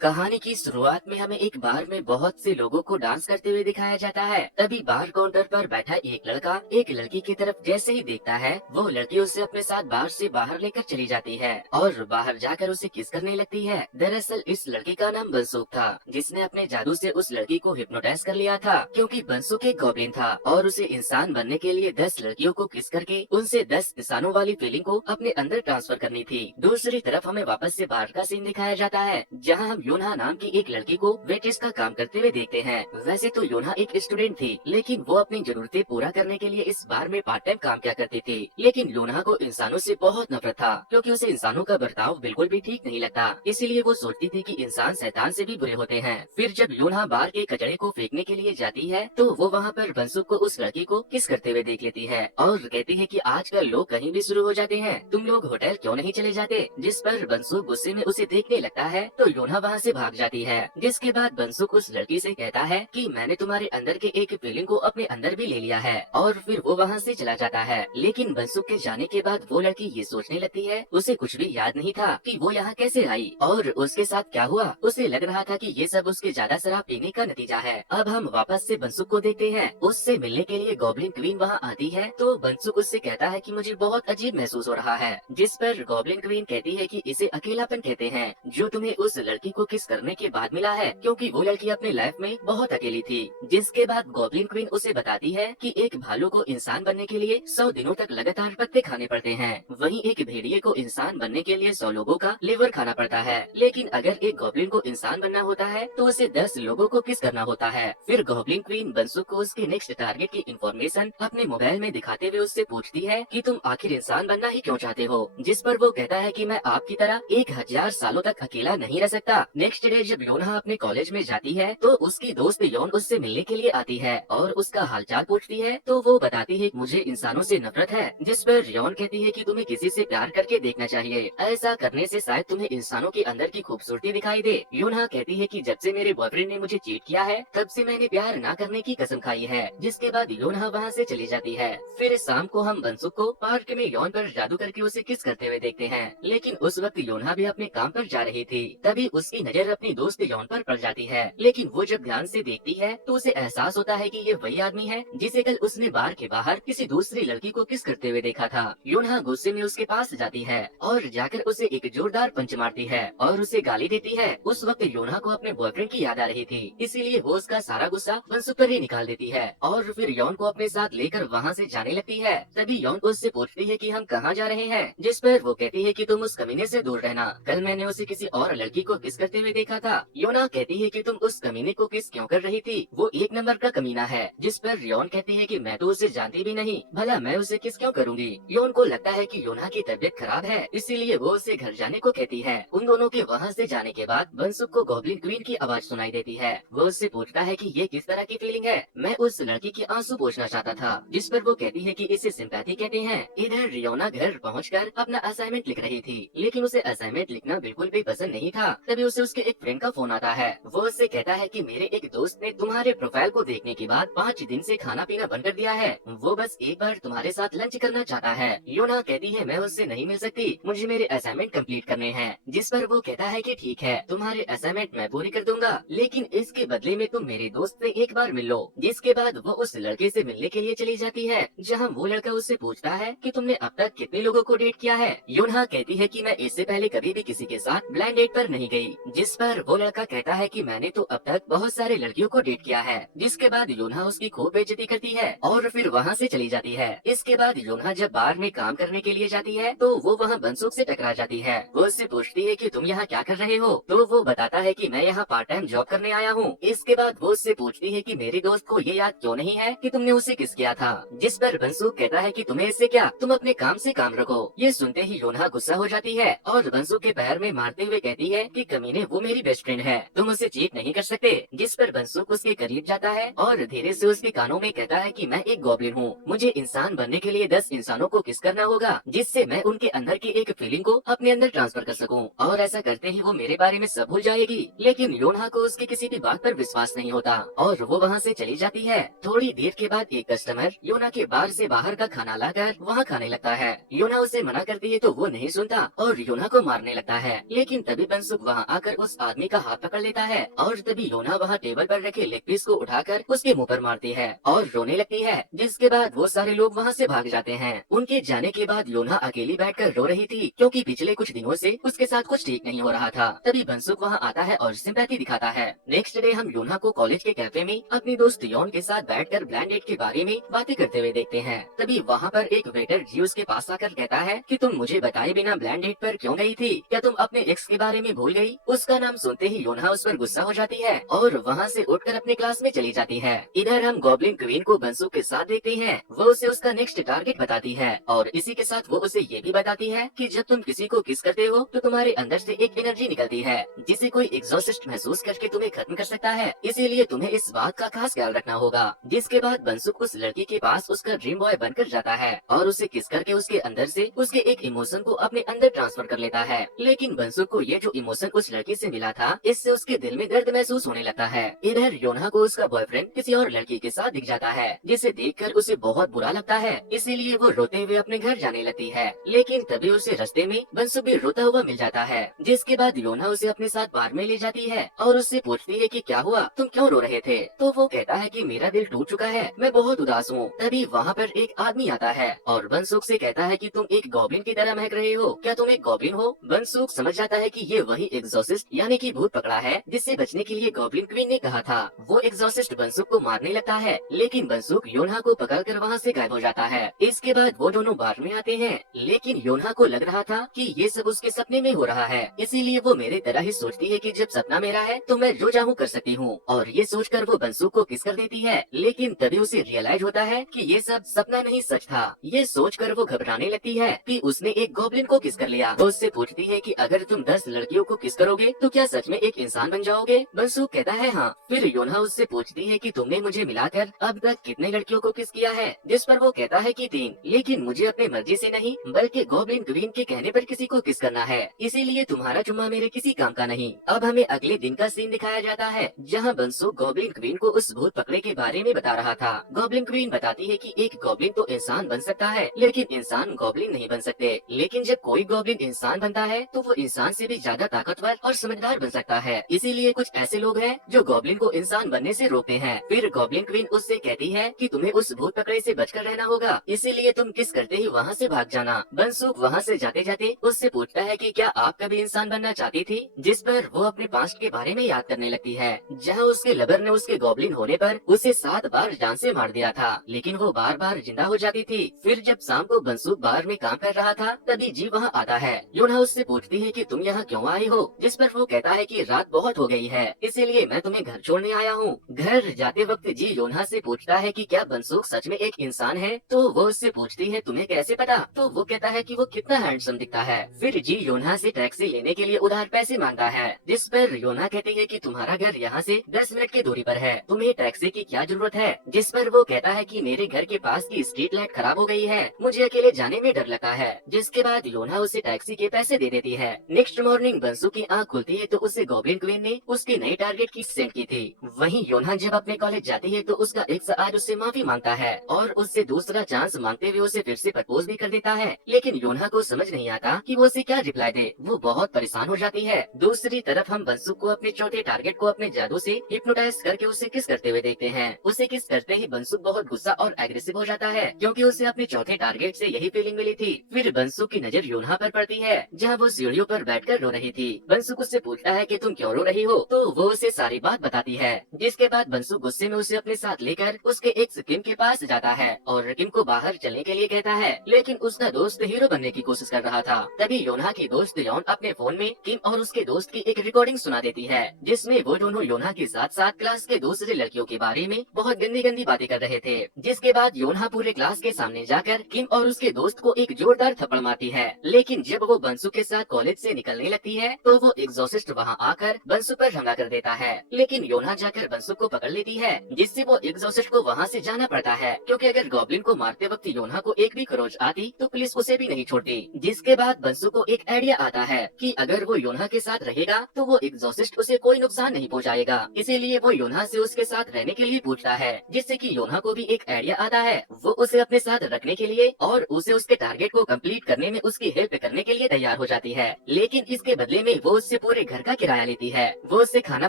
कहानी की शुरुआत में हमें एक बार में बहुत से लोगों को डांस करते हुए दिखाया जाता है। तभी बार काउंटर पर बैठा एक लड़का एक लड़की की तरफ जैसे ही देखता है, वो लड़की उसे अपने साथ बार से बाहर लेकर चली जाती है और बाहर जाकर उसे किस करने लगती है। दरअसल इस लड़की का नाम बंसुक था, जिसने अपने जादू से उस लड़की को हिप्नोटाइज कर लिया था, क्योंकि बंसुक एक गॉब्लिन था और उसे इंसान बनने के लिए 10 लड़कियों को किस करके उनसे 10 इंसानों वाली फीलिंग को अपने अंदर ट्रांसफर करनी थी। दूसरी तरफ हमें वापस से बाहर का सीन दिखाया जाता है, जहाँ हम योना नाम की एक लड़की को वेट्रेस का काम करते हुए देखते हैं। वैसे तो योना एक स्टूडेंट थी, लेकिन वो अपनी जरूरतें पूरा करने के लिए इस बार में पार्ट टाइम काम किया करती थी। लेकिन योना को इंसानों से बहुत नफरत था, क्योंकि उसे इंसानों का बर्ताव बिल्कुल भी ठीक नहीं लगता। इसीलिए वो सोचती थी कि इंसान शैतान से भी बुरे होते हैं। फिर जब योना बार के कचरे को फेंकने के लिए जाती है, तो वो वहाँ पर बंसुक को उस लड़की को किस करते हुए देख लेती है और कहती है कि आजकल लोग कहीं भी शुरू हो जाते हैं, तुम लोग होटल क्यों नहीं चले जाते। जिस पर बंसुक गुस्से में उसे देखने लगता है, तो योना वहाँ से भाग जाती है। जिसके बाद बंसुक उस लड़की से कहता है कि मैंने तुम्हारे अंदर के एक फीलिंग को अपने अंदर भी ले लिया है, और फिर वो वहाँ से चला जाता है। लेकिन बंसुक के जाने के बाद वो लड़की ये सोचने लगती है, उसे कुछ भी याद नहीं था कि वो यहाँ कैसे आई और उसके साथ क्या हुआ। उसे लग रहा था कि ये सब उसके ज्यादा शराब पीने का नतीजा है। अब हम वापस से बंसुक को देखते हैं। उससे मिलने के लिए गॉब्लिन क्वीन वहाँ आती है, तो बंसुक उससे कहता है कि मुझे बहुत अजीब महसूस हो रहा है। जिस पर गॉब्लिन क्वीन कहती है कि इसे अकेलापन कहते हैं, जो तुम्हें उस लड़की को किस करने के बाद मिला है, क्योंकि वो लड़की अपने लाइफ में बहुत अकेली थी। जिसके बाद गॉब्लिन क्वीन उसे बताती है कि एक भालू को इंसान बनने के लिए 100 दिनों तक लगातार पत्ते खाने पड़ते हैं, वहीं एक भेड़िए को इंसान बनने के लिए 100 लोगों का लिवर खाना पड़ता है। लेकिन अगर एक गॉब्लिन को इंसान बनना होता है तो उसे 10 लोगों को किस करना होता है। फिर गॉब्लिन क्वीन बंसुक को उसके नेक्स्ट टारगेट की इंफॉर्मेशन अपने मोबाइल में दिखाते हुए उससे पूछती है कि तुम आखिर इंसान बनना ही क्यों चाहते हो। जिस पर वो कहता है कि मैं आपकी तरह 1000 सालों तक अकेला नहीं रह सकता। नेक्स्ट डे जब योना अपने कॉलेज में जाती है, तो उसकी दोस्त यौन उससे मिलने के लिए आती है और उसका हालचाल पूछती है, तो वो बताती है कि मुझे इंसानों से नफरत है। जिस पर यौन कहती है कि तुम्हें किसी से प्यार करके देखना चाहिए, ऐसा करने से शायद तुम्हें इंसानों के अंदर की खूबसूरती दिखाई दे। योना कहती है कि जब से मेरे बॉयफ्रेंड ने मुझे चीट किया है, तब से मैंने प्यार ना करने की कसम खाई है। जिसके बाद योना वहाँ से चली जाती है। फिर शाम को हम बंसुक को पार्क में यौन पर जादू करके उसे किस करते हुए देखते हैं, लेकिन उस वक्त योना भी अपने काम पर जा रही थी। तभी उसकी नजर अपनी दोस्त यौन पर पड़ जाती है, लेकिन वो जब ध्यान से देखती है तो उसे एहसास होता है कि ये वही आदमी है जिसे कल उसने बार के बाहर किसी दूसरी लड़की को किस करते हुए देखा था। योना गुस्से में उसके पास जाती है और जाकर उसे एक जोरदार पंच मारती है और उसे गाली देती है। उस वक्त योना को अपने बॉयफ्रेंड की याद आ रही थी, इसीलिए वो उसका सारा गुस्सा बंसुक पर ही निकाल देती है और फिर यौन को अपने साथ लेकर वहाँ से जाने लगती है। तभी यौन उससे पूछती है कि हम कहाँ जा रहे हैं, जिस पर वो कहती है कि तुम उस कमीने से दूर रहना, कल मैंने उसे किसी और लड़की को किस करते हुए देखा था। योना कहती है कि तुम उस कमीने को किस क्यों कर रही थी, वो 1 नंबर का कमीना है। जिस पर यौन कहती है कि मैं तो उसे जानती भी नहीं, भला मैं उसे किस क्यों करूंगी। यौन को लगता है कि योना की तबीयत खराब है, इसीलिए वो उसे घर जाने को कहती है। उन दोनों के वहाँ से जाने के बाद बंसुक को गॉब्लिन क्वीन की आवाज सुनाई देती है। वो उससे पूछता है कि ये किस तरह की फीलिंग है। मैं उस लड़की के आंसू पोंछना चाहता था। जिस पर वो कहती है कि इसे सिंपैथी कहते हैं। इधर रियोना घर पहुंचकर अपना असाइनमेंट लिख रही थी, लेकिन उसे असाइनमेंट लिखना बिल्कुल भी पसंद नहीं था। तभी उसे उसके एक फ्रेंड का फोन आता है। वो उससे कहता है कि मेरे एक दोस्त ने तुम्हारे प्रोफाइल को देखने के बाद 5 दिन से खाना पीना बंद कर दिया है, वो बस एक बार तुम्हारे साथ लंच करना चाहता है। योना कहती है मैं उससे नहीं मिल सकती, मुझे मेरे असाइनमेंट कंप्लीट करने हैं। जिस पर वो कहता है कि ठीक है, तुम्हारे असाइनमेंट मैं पूरी कर दूंगा, लेकिन इसके बदले में तुम मेरे दोस्त से एक बार मिल लो। जिसके बाद वो उस लड़के से मिलने के लिए चली जाती है, जहाँ वो लड़का उससे पूछता है कि तुमने अब तक कितने लोगों को डेट किया है। योना कहती है कि मैं इससे पहले कभी भी किसी के साथ ब्लाइंड डेट पर नहीं गई। जिस पर वो लड़का कहता है कि मैंने तो अब तक बहुत सारे लड़कियों को डेट किया है। जिसके बाद योना उसकी खूब बेइज्जती करती है और फिर वहाँ से चली जाती है। इसके बाद योना जब बार में काम करने के लिए जाती है, तो वो वहाँ बंसुक से टकरा जाती है। वो उससे पूछती है कि तुम यहाँ क्या कर रहे हो, तो वो बताता है कि मैं यहाँ पार्ट टाइम जॉब करने आया हूँ। इसके बाद वो उससे पूछती है कि मेरे दोस्त को ये याद क्यों नहीं है कि तुमने उसे किस किया था। जिस पर बंसुक कहता है कि तुम्हें इससे क्या, तुम अपने काम से काम रखो। ये सुनते ही योना गुस्सा हो जाती है और बंसुक के पैर में मारते हुए कहती है कि कमीने वो मेरी बेस्ट फ्रेंड है, तुम उसे चीट नहीं कर सकते। जिस पर बंसुक उसके करीब जाता है और धीरे से उसके कानों में कहता है कि मैं एक गॉब्लिन हूँ, मुझे इंसान बनने के लिए 10 इंसानों को किस करना होगा, जिससे मैं उनके अंदर की एक फीलिंग को अपने अंदर ट्रांसफर कर सकूं, और ऐसा करते ही वो मेरे बारे में सब भूल जाएगी। लेकिन योना को उसकी किसी भी बात पर विश्वास नहीं होता और वो वहाँ से चली जाती है। थोड़ी देर के बाद एक कस्टमर योना के बार से बाहर का खाना लाकर वहाँ खाने लगता है। योना उसे मना करती है तो वो नहीं सुनता और योना को मारने लगता है। लेकिन तभी बंसुक वहाँ आकर जाकर उस आदमी का हाथ पकड़ लेता है और तभी योना वहाँ टेबल पर रखे लेग पीस को उठाकर उसके मुंह पर मारती है और रोने लगती है, जिसके बाद वो सारे लोग वहाँ से भाग जाते हैं। उनके जाने के बाद योना अकेली बैठकर रो रही थी क्योंकि पिछले कुछ दिनों से उसके साथ कुछ ठीक नहीं हो रहा था। तभी बंसुक वहाँ आता है और सिंपैथी दिखाता है। नेक्स्ट डे हम योना को कॉलेज के कैफे में अपनी दोस्त योन के साथ बैठकर ब्लाइंड डेट के बारे में बातें करते हुए देखते हैं। तभी वहाँ पर एक वेटर जी उसके पास आकर कहता है कि तुम मुझे बताए बिना ब्लाइंड डेट पर क्यों गई थी? क्या तुम अपने एक्स के बारे में भूल गई? उसका नाम सुनते ही योना उस पर गुस्सा हो जाती है और वहाँ से उठकर अपने क्लास में चली जाती है। इधर हम गॉब्लिन क्वीन को बंसुक के साथ देखते हैं। वो उसे उसका नेक्स्ट टारगेट बताती है और इसी के साथ वो उसे ये भी बताती है कि जब तुम किसी को किस करते हो तो तुम्हारे अंदर से एक एनर्जी निकलती है जिसे कोई एग्जॉस्ट महसूस करके तुम्हें खत्म कर सकता है, इसीलिए तुम्हें इस बात का खास ख्याल रखना होगा। जिसके बाद बंसुक उस लड़की के पास उसका ड्रीम बॉय बनकर जाता है और उसे किस करके उसके अंदर से उसके एक इमोशन को अपने अंदर ट्रांसफर कर लेता है। लेकिन बंसुक को ये जो इमोशन उस लड़की से मिला था इससे उसके दिल में दर्द महसूस होने लगता है। इधर योना को उसका बॉयफ्रेंड किसी और लड़की के साथ दिख जाता है जिसे देखकर उसे बहुत बुरा लगता है, इसीलिए वो रोते हुए अपने घर जाने लगती है। लेकिन तभी उसे रास्ते में बंसुक भी रोता हुआ मिल जाता है। जिसके बाद योना उसे अपने साथ बार में ले जाती है और उससे पूछती है कि क्या हुआ, तुम क्यों रो रहे थे? तो वो कहता है कि मेरा दिल टूट चुका है, मैं बहुत उदास हूँ। तभी वहाँ पर एक आदमी आता है और बंसुक से कहता है कि तुम एक गॉब्लिन की तरह महक रहे हो, क्या तुम एक गॉब्लिन हो? बंसुक समझ जाता है कि ये वही एग्जॉसिस्ट यानी कि भूत पकड़ा है जिससे बचने के लिए गॉब्लिन क्वीन ने कहा था। वो एग्जॉसिस्ट बंसुक को मारने लगता है लेकिन बंसुक योना को पकड़कर वहाँ से गायब हो जाता है। इसके बाद वो दोनों बार में आते हैं लेकिन योना को लग रहा था कि ये सब उसके सपने में हो रहा है, इसीलिए वो मेरे तरह ही सोचती है कि जब सपना मेरा है तो मैं जो चाहूँ कर सकती हूँ और ये सोचकर वो बंसुक को किस कर देती है। लेकिन तभी उसे रियलाइज होता है कि ये सब सपना नहीं सच था। ये सोचकर वो घबराने लगती है कि उसने एक गॉब्लिन को किस कर लिया। वो उससे पूछती है कि अगर तुम 10 लड़कियों को किस करोगे तो क्या सच में एक इंसान बन जाओगे? बंसुक कहता है हाँ। फिर योना उससे पूछती है कि तुमने मुझे मिलाकर अब तक कितने लड़कियों को किस किया है? जिस पर वो कहता है कि 3, लेकिन मुझे अपने मर्जी से नहीं बल्कि गॉब्लिन क्वीन के कहने पर किसी को किस करना है, इसीलिए तुम्हारा चुम्मा मेरे किसी काम का नहीं। अब हमें अगले दिन का सीन दिखाया जाता है जहाँ बंसुक गॉब्लिन क्वीन को उस भूत पकड़े के बारे में बता रहा था। गॉब्लिन क्वीन बताती है कि एक गॉब्लिन तो इंसान बन सकता है लेकिन इंसान गॉब्लिन नहीं बन सकते, लेकिन जब कोई गॉब्लिन इंसान बनता है तो वो इंसान से भी ज्यादा ताकतवर और समझदार बन सकता है, इसीलिए कुछ ऐसे लोग हैं जो गॉब्लिन को इंसान बनने से रोकते हैं। फिर गॉब्लिन क्वीन उससे कहती है कि तुम्हें उस भूत पकड़े से बचकर रहना होगा, इसीलिए तुम किस करते ही वहाँ से भाग जाना। बंसुक वहाँ से जाते जाते उससे पूछता है कि क्या आप कभी इंसान बनना चाहती थी? जिस पर वो अपने पास्ट के बारे में याद करने लगती है जहाँ उसके लवर ने उसके गॉब्लिन होने पर उसे 7 बार जान से मार दिया था, लेकिन वो बार बार जिंदा हो जाती थी। फिर जब शाम को बंसुक बार में काम कर रहा था तभी जी वहाँ आता है। योना उससे पूछती है कि तुम यहाँ क्यों आई हो? जिस पर वो कहता है कि रात बहुत हो गई है इसीलिए मैं तुम्हें घर छोड़ने आया हूँ। घर जाते वक्त जी योना से पूछता है कि क्या बंसुक सच में एक इंसान है? तो वो उससे पूछती है तुम्हें कैसे पता? तो वो कहता है कि वो कितना हैंडसम दिखता है। फिर जी योना से टैक्सी लेने के लिए उधार पैसे मांगता है, जिस पर योना कहती है कि तुम्हारा घर यहाँ से 10 मिनट की दूरी पर है, तुम्हें टैक्सी की क्या जरूरत है? जिस पर वो कहता है कि मेरे घर के पास की स्ट्रीट लाइट खराब हो गई है, मुझे अकेले जाने में डर लगता है। जिसके बाद योना उसे टैक्सी के पैसे दे देती है। नेक्स्ट मॉर्निंग बंसुक की आँख खुलती है तो उसे गॉब्लिन क्वीन ने उसके नए टारगेट की सेंड की थी। वहीं योना जब अपने कॉलेज जाती है तो उसका एक्स आज उससे माफी मांगता है और उससे दूसरा चांस मांगते हुए उसे फिर से प्रपोज भी कर देता है, लेकिन योना को समझ नहीं आता कि वो उसे क्या रिप्लाई दे। वो बहुत परेशान हो जाती है। दूसरी तरफ हम बंसुक को अपने चौथे टारगेट को अपने जादू से हिप्नोटाइज करके उसे किस करते हुए देखते हैं। उसे किस करते ही बंसुक बहुत गुस्सा और एग्रेसिव हो जाता है क्योंकि उसे अपने चौथे टारगेट से यही फीलिंग मिली थी। फिर बंसुक की नजर योना पर पड़ती है जहाँ वो सीढ़ियों पर बैठकर रो रही थी। बंसुक उससे पूछता है कि तुम क्यों रो रही हो, तो वो उसे सारी बात बताती है। जिसके बाद बंसुक गुस्से में उसे अपने साथ लेकर उसके एक्स किम के पास जाता है और किम को बाहर चलने के लिए कहता है, लेकिन उसका दोस्त हीरो बनने की कोशिश कर रहा था। तभी योना की दोस्त यौन अपने फोन में किम और उसके दोस्त की एक रिकॉर्डिंग सुना देती है जिसमें वो दोनों योना के साथ साथ क्लास के दूसरे लड़कियों के बारे में बहुत गंदी गंदी बातें कर रहे थे। जिसके बाद योना पूरे क्लास के सामने जाकर किम और उसके दोस्त को एक जोरदार थप्पड़ मारती है, लेकिन जब वो बंसुक के साथ कॉलेज से निकलने लगती है तो वो एग्जॉसिस्ट वहाँ आकर बंसुक पर हमला कर देता है, लेकिन योना जाकर बंसुक को पकड़ लेती है जिससे वो एग्जॉसिस्ट को वहाँ से जाना पड़ता है क्योंकि अगर गॉब्लिन को मारते वक्त योना को एक भी खरोच आती तो पुलिस उसे भी नहीं छोड़ती। जिसके बाद बंसुक को एक आइडिया आता है कि अगर वो योना के साथ रहेगा तो वो एग्जॉसिस्ट उसे कोई नुकसान नहीं पहुंचाएगा, इसीलिए वो योना से उसके साथ रहने के लिए पूछता है, जिससे कि योना को भी एक आइडिया आता है। वो उसे अपने साथ रखने के लिए और उसे उसके टारगेट को कंप्लीट करने में उसकी हेल्प करने के लिए तैयार हो जाती है, लेकिन इसके बदले में वो उससे पूरे घर का किराया लेती है। वो उससे खाना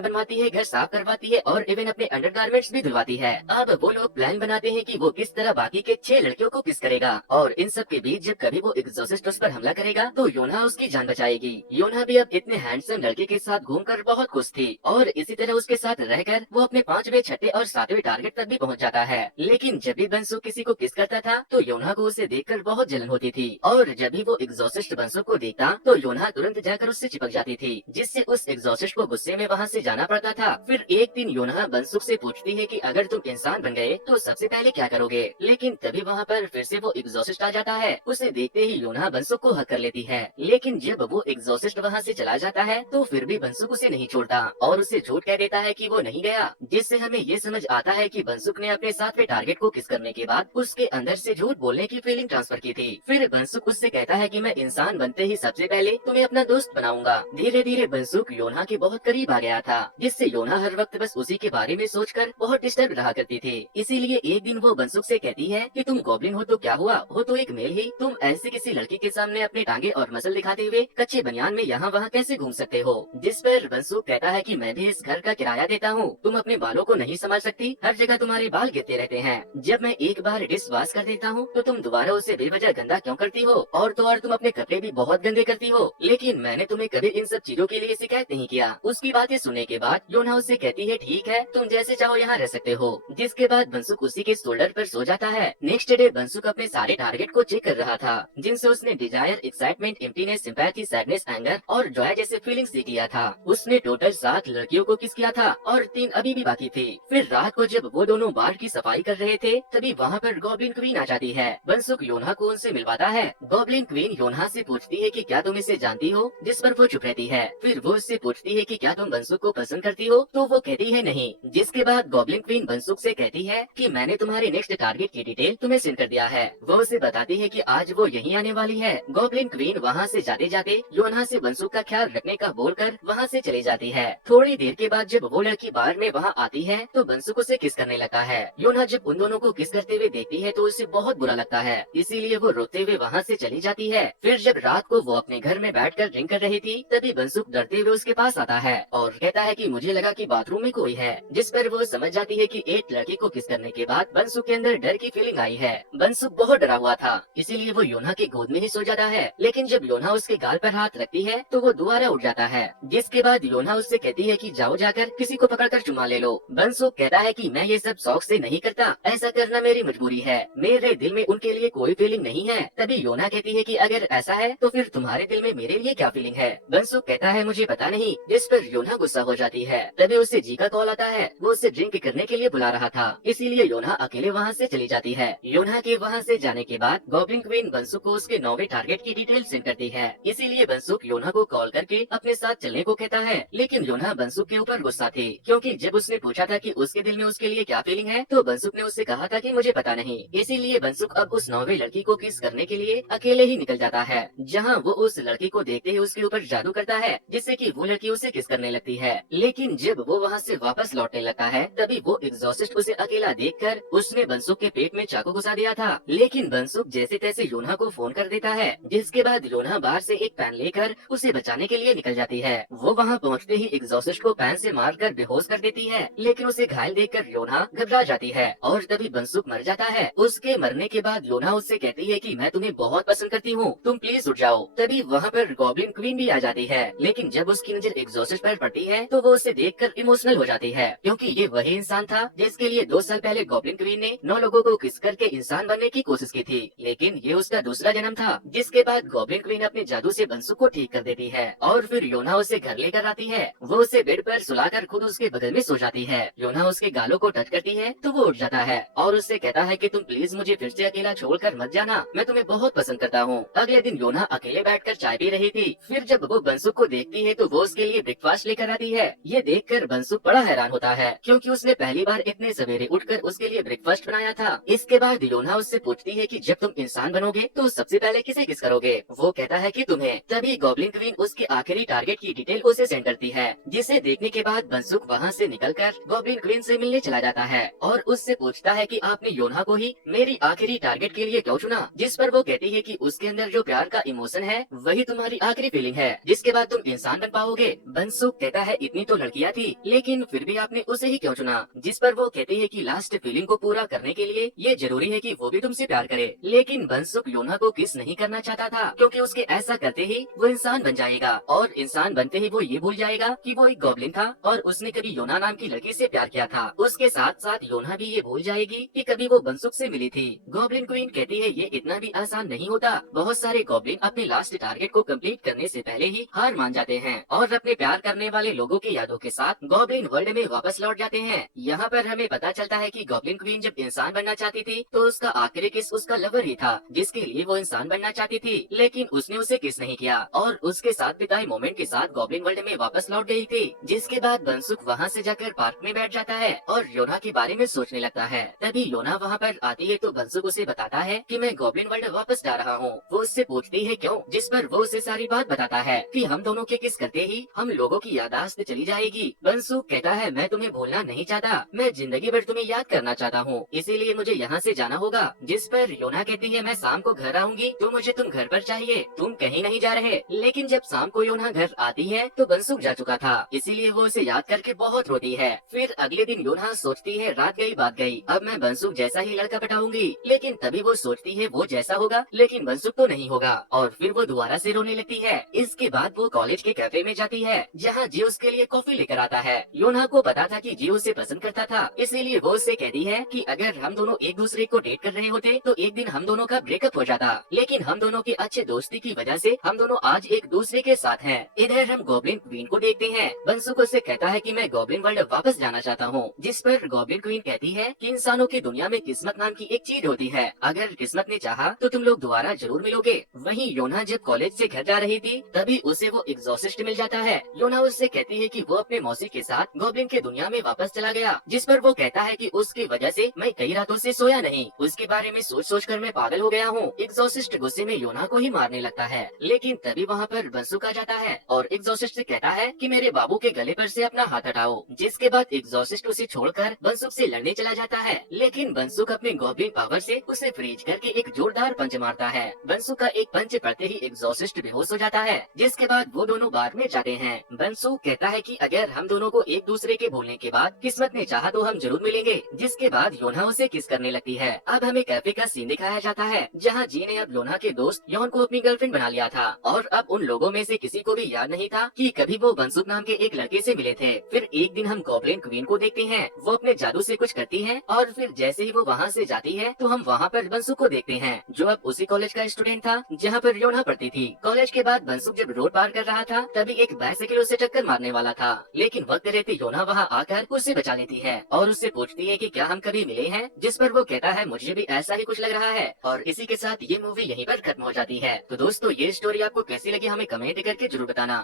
बनवाती है, घर साफ करवाती है और इवन अपने अंडरगारमेंट्स भी धुलवाती है। अब वो लोग प्लान बनाते हैं कि वो किस तरह बाकी के 6 लड़कियों को किस करेगा और इन सब के बीच जब कभी वो एग्जॉसिस्ट उस पर हमला करेगा तो योना उसकी जान बचाएगी। योना भी अब इतने हैंडसम लड़के के साथ घूमकर बहुत खुश थी और इसी तरह उसके साथ रहकर वो अपने 5वें, 6ठे और 7वें टारगेट तक भी पहुंच जाता है। लेकिन जब भी बंसु किसी को किस करता था तो योना को उसे देखकर बहुत जलन होती थी और जब भी वो एग्जॉसिस्ट बंसु को देखता तो योना तुरंत जाकर उससे चिपक जाती थी, जिससे उस एग्जॉसिस्ट को गुस्से में वहाँ से जाना पड़ता था। फिर एक दिन योना बंसुक से पूछती है कि अगर तुम इंसान बन गए तो सबसे पहले क्या करोगे, लेकिन तभी वहाँ पर फिर से वो एग्जॉसिस्ट आ जाता है। उसे देखते ही योना बंसुक को हक कर लेती है, लेकिन जब वो एग्जॉसिस्ट वहाँ से चला जाता है तो फिर भी बंसुक उसे नहीं छोड़ता और उसे झूठ कह देता है कि वो नहीं गया, जिससे हमें ये समझ आता है कि बंसुक ने अपने 7वें टारगेट को किस करने के बाद उसके अंदर से झूठ बोलने की फीलिंग ट्रांसफर की थी। फिर बंसुक उससे कहता है कि मैं इंसान बनते ही सबसे पहले तुम्हें अपना दोस्त बनाऊंगा। धीरे धीरे बंसुक योना के बहुत करीब आ गया था, जिससे योना हर वक्त बस उसी के बारे में सोचकर बहुत डिस्टर्ब रहा करती थी। इसीलिए एक दिन वो बंसुक से कहती है कि तुम गॉब्लिन हो तो क्या हुआ, हो तो एक मेल ही, तुम ऐसे किसी लड़की के सामने अपने टांगे और मसल दिखाते हुए कच्चे बनियान में यहाँ वहाँ कैसे घूम सकते हो। जिस पर बंसुक कहता है कि मैं भी इस घर का किराया देता हूँ, तुम अपने बालों को नहीं संभाल सकती, हर जगह तुम्हारे बाल गिरते रहते हैं। जब मैं एक बार डिश वॉश कर देता हूँ तो तुम दोबारा उसे बेवजह गंदा क्यों करती हो, और तो और तुम अपने कपड़े भी बहुत गंदे करती हो, लेकिन मैंने तुम्हें कभी इन सब चीजों के लिए शिकायत नहीं किया। उसकी बातें सुनने के बाद योना उससे कहती है ठीक है, तुम जैसे चाहो यहाँ रह सकते हो। जिसके बाद बंसुक उसी के शोल्डर पर सो जाता है। नेक्स्ट डे बंसुक अपने सारे टारगेट को चेक कर रहा था, जिनसे उसने desire, excitement, emptiness, sympathy, sadness, anger और जॉय जैसे फीलिंग्स सीख लिया था। उसने टोटल 7 लड़कियों को किस किया था और 3 अभी भी बाकी थी। फिर रात को जब वो दोनों बार की सफाई कर रहे थे तभी वहाँ पर गॉब्लिन क्वीन आ जाती है। बंसुक योना को उनसे मिलवाता है। गॉब्लिन क्वीन योना से पूछती है कि क्या तुम इसे जानती हो, जिस पर वो चुप रहती है। फिर वो उससे पूछती है कि क्या तुम बंसुक को पसंद करती हो, तो वो कहती है नहीं। जिसके बाद गॉब्लिन क्वीन बंसुक से कहती है कि मैंने तुम्हारे नेक्स्ट टारगेट की डिटेल तुम्हें सेंड कर दिया है। वो उसे बताती है कि आज वो यहीं आने वाली है। गॉब्लिन क्वीन वहाँ से जाते जाते योना से बंसुक का ख्याल रखने का बोलकर वहाँ से चली जाती है। थोड़ी देर के बाद जब वो लड़की बार में वहाँ आती है तो बंसुक उसे किस करने लगता है। योना जब उन दोनों को किस करते हुए देखती है तो उसे बहुत बुरा लगता है, इसीलिए वो रोते हुए वहाँ से चली जाती है। फिर जब रात को वो अपने घर में बैठकर ड्रिंक कर रही थी तभी बंसुक डरते हुए उसके पास आता है और कहता है कि मुझे लगा कि बाथरूम में कोई है। जिस पर वो समझ जाती है कि एक लड़की को किस करने के बाद बंसुक के अंदर डर की फीलिंग आई है। बंसुक बहुत डरा हुआ था, इसीलिए वो योना की गोद में ही सो जाता है। लेकिन जब योना उसके गाल पर हाथ रखती है तो वो दोबारा उठ जाता है। जिसके बाद योना उससे कहती है कि जाओ जाकर किसी को पकड़कर चुमा ले लो। बंसुक कहता है कि मैं ये सब शौक से नहीं करता, ऐसा करना मेरी मजबूरी है, मेरे दिल में उनके लिए कोई फीलिंग नहीं है। तभी योना कहती है कि अगर ऐसा है तो फिर तुम्हारे दिल में मेरे लिए क्या फीलिंग है। बंसुक कहता है मुझे पता नहीं। जिस पर योना गुस्सा हो जाती है। तभी उसे जी का कॉल आता है, वो उसे ड्रिंक करने के लिए बुला रहा था, इसीलिए योना अकेले वहाँ से चली जाती है। योना के वहाँ से जाने के बाद गॉब्लिन क्वीन बंसुक को उसके 9वें टारगेट की डिटेल सेंड करती है, इसीलिए बंसुक योना को कॉल करके अपने साथ चलने को कहता है। लेकिन योना बंसुक के ऊपर गुस्सा थी, क्योंकि जब उसने पूछा था कि उसके दिल में उसके लिए क्या फीलिंग है तो बंसुक ने उससे कहा था कि मुझे पता नहीं। इसीलिए बंसुक अब उस 9वें लड़की को किस करने के लिए अकेले ही निकल जाता है, जहाँ वो उस लड़की को देखते ही उसके ऊपर जादू करता है, जिससे कि वो लड़की उसे किस करने लगती है। लेकिन जब वो वहाँ से वापस लौटने लगता है तभी वो एग्जॉस्टेड उसे अकेला देखकर उसने बंसुक के पेट में चाकू घुसा दिया था। लेकिन बंसुक जैसे तैसे योना को फोन कर देता है, जिसके बाद योना बाहर से एक पैन लेकर उसे बचाने के लिए निकल जाती है। वो वहाँ पहुँचते ही एग्जॉस्टेड को पैन से मारकर बेहोश कर देती है, लेकिन उसे घायल देखकर योना घबरा जाती है और तभी बंसुक मर जाता है। उसके मरने के बाद योना उससे कहती है कि मैं तुम्हें बहुत पसंद करती हूँ, तुम प्लीज उठ जाओ। तभी वहाँ पर गॉब्लिन क्वीन भी आ जाती है, लेकिन जब उसकी नजर एग्जॉस्टेड पर पड़ती है तो वो उसे देखकर इमोशनल हो जाती है, क्योंकि ये वही इंसान था जिसके लिए 2 साल पहले गॉब्लिन क्वीन ने 9 लोगों को किस करके इंसान बनने की कोशिश की थी। लेकिन ये उसका दूसरा जन्म था। जिसके बाद गॉब्लिन क्वीन अपने जादू से बंसुक को ठीक कर देती है और फिर योना उसे घर लेकर आती है। वो उसे बेड पर सुलाकर खुद उसके बगल में सो जाती है। योना उसके गालों को टच करती है तो वो उठ जाता है और उससे कहता है कि तुम प्लीज मुझे फिर से अकेला छोड़कर मत जाना, मैं तुम्हें बहुत पसंद करता हूँ। अगले दिन योना अकेले बैठकर चाय पी रही थी। फिर जब वो बंसुक को देखती है तो वो उसके लिए ब्रेकफास्ट लेकर आती है। ये देखकर बंसुक बड़ा हैरान होता है, क्योंकि उसने पहली बार इतने सवेरे उठकर उसके लिए ब्रेकफास्ट बनाया था। इसके बाद योना उससे पूछती है कि जब तुम इंसान बनोगे तो सबसे पहले किसे किस करोगे। वो कहता है कि तुम्हें। तभी गॉब्लिन क्वीन उसके आखिरी टारगेट की डिटेल उसे सेंड करती है, जिसे देखने के बाद बंसुक वहाँ से निकलकर गॉब्लिन क्वीन से मिलने चला जाता है और उससे पूछता है कि आपने योना को ही मेरी आखिरी टारगेट के लिए क्यों चुना। जिस पर वो कहती है कि उसके अंदर जो प्यार का इमोशन है वही तुम्हारी आखिरी फीलिंग है, जिसके बाद तुम तुम इंसान बन पाओगे। बंसुक कहता है इतनी तो लड़कियां थी, लेकिन फिर भी आपने उसे ही क्यों चुना। जिस पर वो कहती है कि लास्ट फीलिंग को पूरा करने के लिए ये जरूरी है कि वो भी तुमसे प्यार करे। लेकिन बंसुक योना को किस नहीं करना चाहता था, क्योंकि उसके ऐसा करते ही वो इंसान बन जाएगा और इंसान बनते ही वो ये भूल जाएगा कि वो एक गॉब्लिन था और उसने कभी योना नाम की लड़की से प्यार किया था। उसके साथ साथ योना भी ये भूल जाएगी कि कभी वो बंसुक से मिली थी। गॉब्लिन क्वीन कहती है ये इतना भी आसान नहीं होता। बहुत सारे गॉब्लिन अपने लास्ट टारगेट को कंप्लीट करने से पहले ही हार मान जाते हैं और अपने प्यार करने वाले लोगों की यादों के साथ गॉब्लिन वर्ल्ड में वापस लौट जाते हैं। यहाँ पर हमें पता चलता है कि गॉब्लिन क्वीन जब इंसान बनना चाहती थी तो उसका आखिरी किस उसका लवर ही था, जिसके लिए वो इंसान बनना चाहती थी, लेकिन उसने उसे किस नहीं किया और उसके साथ बिताए मोमेंट के साथ गॉब्लिन वर्ल्ड में वापस लौट गई थी। जिसके बाद बंसुक वहाँ से जाकर पार्क में बैठ जाता है और योना के बारे में सोचने लगता है। तभी योना वहाँ पर आती है तो बंसुक उसे बताता है कि मैं गॉब्लिन वर्ल्ड वापस जा रहा हूँ। वो उससे पूछती है क्यों, जिस पर वो उसे सारी बात बताता है कि हम दोनों के किस करते ही हम लोगों की यादाश्त चली जाएगी। बंसुक कहता है मैं तुम्हें भूलना नहीं चाहता, मैं जिंदगी भर तुम्हें याद करना चाहता हूँ, इसीलिए मुझे यहाँ से जाना होगा। जिस पर योना कहती है मैं शाम को घर आऊंगी तो मुझे तुम घर पर चाहिए, तुम कहीं नहीं जा रहे। लेकिन जब शाम को योना घर आती है तो बंसुक जा चुका था, इसीलिए वो उसे याद करके बहुत रोती है। फिर अगले दिन योना सोचती है रात गई बात गई, अब मैं बंसुक जैसा ही लड़का पटाऊंगी। लेकिन तभी वो सोचती है वो जैसा होगा लेकिन बंसुक तो नहीं होगा और फिर वो दोबारा से रोने लगती है। इसके बाद वो कॉलेज के कैफे में जाती है जहाँ जी उसके लिए कॉफी लेकर आता है। योना को पता था कि जी उसे पसंद करता था, इसीलिए वो उससे कहती है कि अगर हम दोनों एक दूसरे को डेट कर रहे होते तो एक दिन हम दोनों का ब्रेकअप हो जाता, लेकिन हम दोनों की अच्छे दोस्ती की वजह से हम दोनों आज एक दूसरे के साथ हैं। इधर हम गॉब्लिन क्वीन को देखते हैं। बंसुक उससे कहता है कि मैं गॉब्लिन वर्ल्ड वापस जाना चाहता हूँ। जिस पर गॉब्लिन क्वीन कहती है कि इंसानों की दुनिया में किस्मत नाम की एक चीज होती है, अगर किस्मत ने चाहा तो तुम लोग दोबारा जरूर मिलोगे। वहीं योना जब कॉलेज से घर जा रही थी तभी उसे वो एग्जॉसिस्ट मिल जाता है। योना उससे कहती है कि वो अपने मौसी के साथ गॉब्लिन के दुनिया में वापस चला गया। जिस पर वो कहता है कि उसकी वजह से मैं कई रातों से सोया नहीं, उसके बारे में सोच सोच कर मैं पागल हो गया हूँ। एग्जॉसिस्ट गुस्से में योना को ही मारने लगता है, लेकिन तभी वहाँ पर बंसुक आ जाता है और एग्जॉसिस्ट से कहता है कि मेरे बाबू के गले पर से अपना हाथ हटाओ। जिसके बाद एग्जॉसिस्ट उसे छोड़कर बंसुक से लड़ने चला जाता है, लेकिन बंसुक अपने गॉब्लिन पावर से उसे फ्रीज करके एक जोरदार पंच मारता है। बंसुक का एक पंच पड़ते ही एग्जॉसिस्ट बेहोश हो जाता है। जिसके बाद वो दोनों बार में जाते हैं। बंसुक कहता है कि अगर हम दोनों को एक दूसरे के भूलने के बाद किस्मत ने चाहा तो हम जरूर मिलेंगे। जिसके बाद योना उसे किस करने लगती है। अब हमें कैफे का सीन दिखाया जाता है जहाँ जी ने अब योना के दोस्त योन को अपनी गर्लफ्रेंड बना लिया था और अब उन लोगों में से किसी को भी याद नहीं था कि कभी वो बंसुक नाम के एक लड़के से मिले थे। फिर एक दिन हम गॉब्लिन क्वीन को देखते हैं, वो अपने जादू से कुछ करती है और फिर जैसे ही वो वहाँ से जाती है तो हम वहाँ पर बंसुक को देखते हैं जो अब उसी कॉलेज का स्टूडेंट था जहाँ पर योना पढ़ती थी। कॉलेज के बाद बंसुक जब रोड पार कर रहा था तभी एक बाइसाइकिल उसे टक्कर मारने वाला था, लेकिन वक्त रहते योना वहाँ आकर उसे बचा लेती है और उससे पूछती है कि क्या हम कभी मिले हैं। जिस पर वो कहता है मुझे भी ऐसा ही कुछ लग रहा है और इसी के साथ ये मूवी यहीं पर खत्म हो जाती है। तो दोस्तों ये स्टोरी आपको कैसी लगी हमें कमेंट करके जरूर बताना।